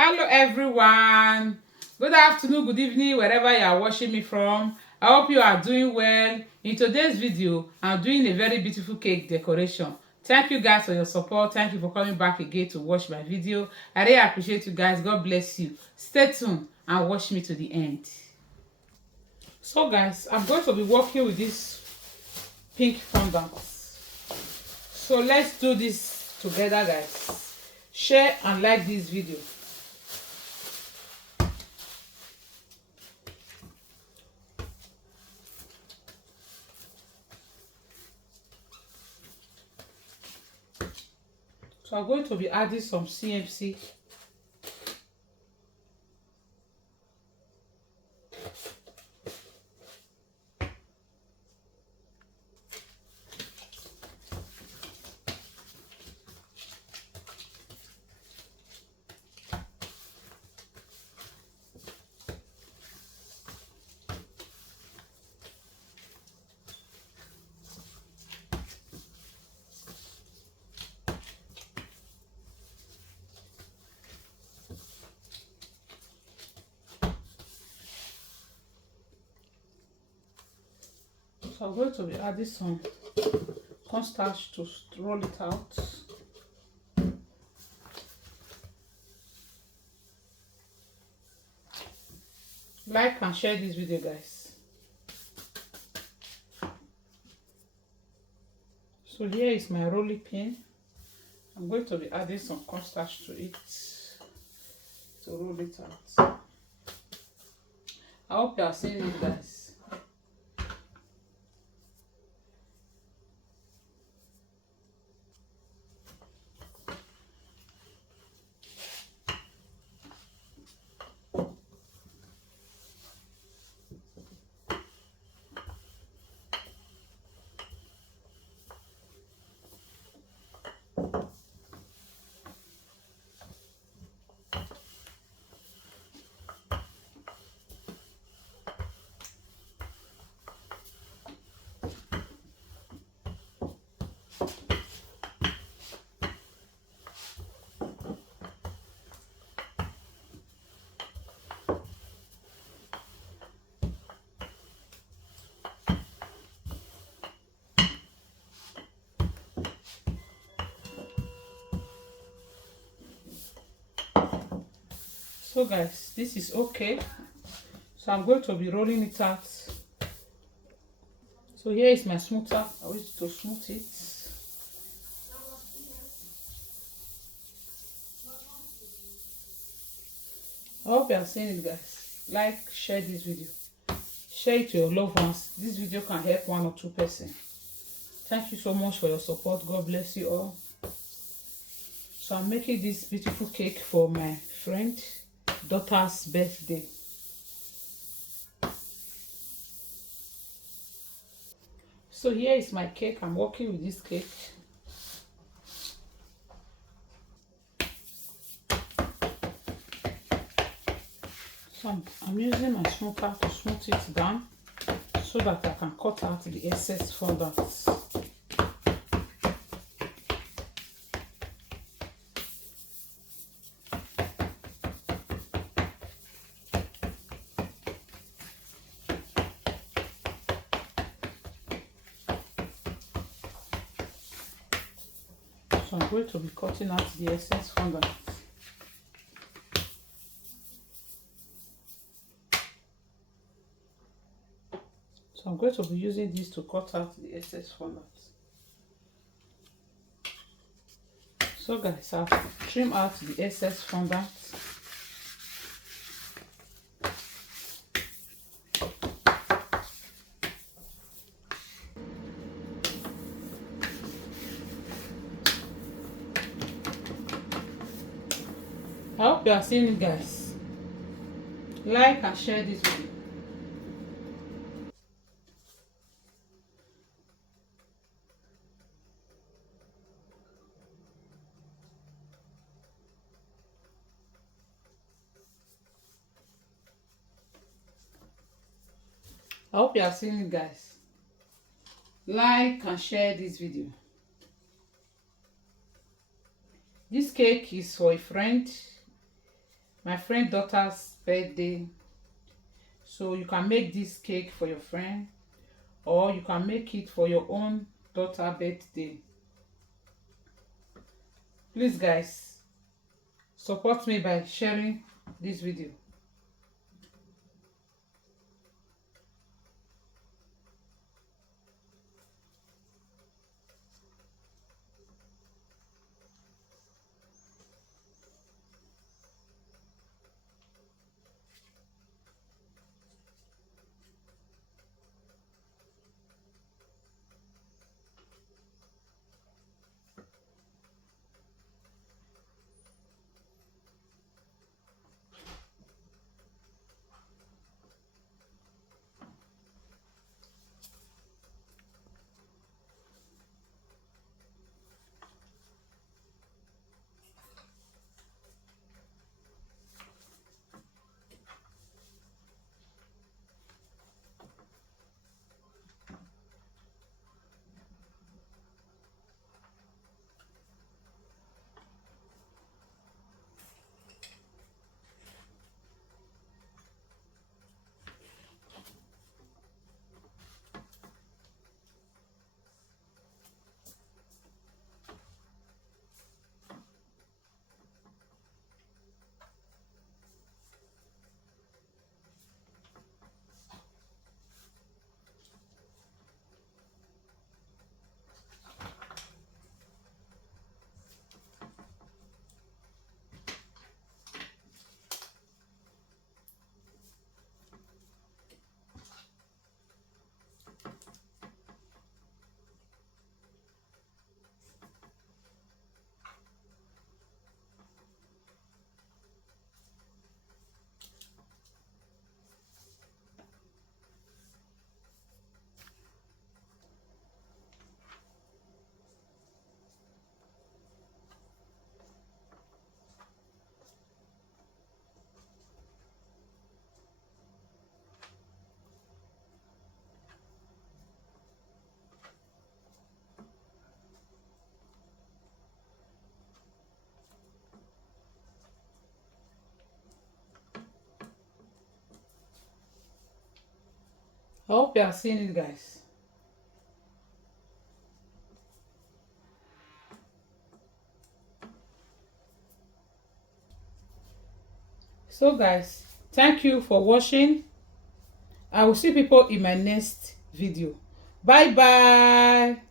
Hello everyone. Good afternoon, good evening, wherever you are watching me from. I hope you are doing well. In today's video, I'm doing a very beautiful cake decoration. Thank you guys for your support. Thank you for coming back again to watch my video. I really appreciate you guys. God bless you. Stay tuned and watch me to the end. So guys, I'm going to be working with this pink fondant. So let's do this together, guys. Share and like this video. So I'm going to be adding some CMC. So I'm going to be adding some cornstarch to roll it out. Like and share this video, guys. So here is my rolling pin. I'm going to be adding some cornstarch to it to roll it out. I hope you are seeing it, guys. So guys, this is okay. So I'm going to be rolling it out. So here is my smoother. I want to smooth it. I hope you are seeing it, guys. Like, share this video. Share it to your loved ones. This video can help one or two persons. Thank you so much for your support. God bless you all. So I'm making this beautiful cake for my friend daughter's birthday. So here is my cake. I'm working with this cake. So I'm using my smoker to smooth it down so that I can cut out the excess fondant. So I'm going to be cutting out the excess fondant. So I'm going to be using this to cut out the excess fondant. So guys, I've trimmed out the excess fondant. I hope you are seeing it, guys. Like and share this video. I hope you are seeing it, guys. Like and share this video. This cake is for a friend my friend daughter's birthday. So you can make this cake for your friend, or you can make it for your own daughter birthday. Please guys, support me by sharing this video. I hope you are seeing it, guys. So guys, thank you for watching. I will see people in my next video. Bye bye.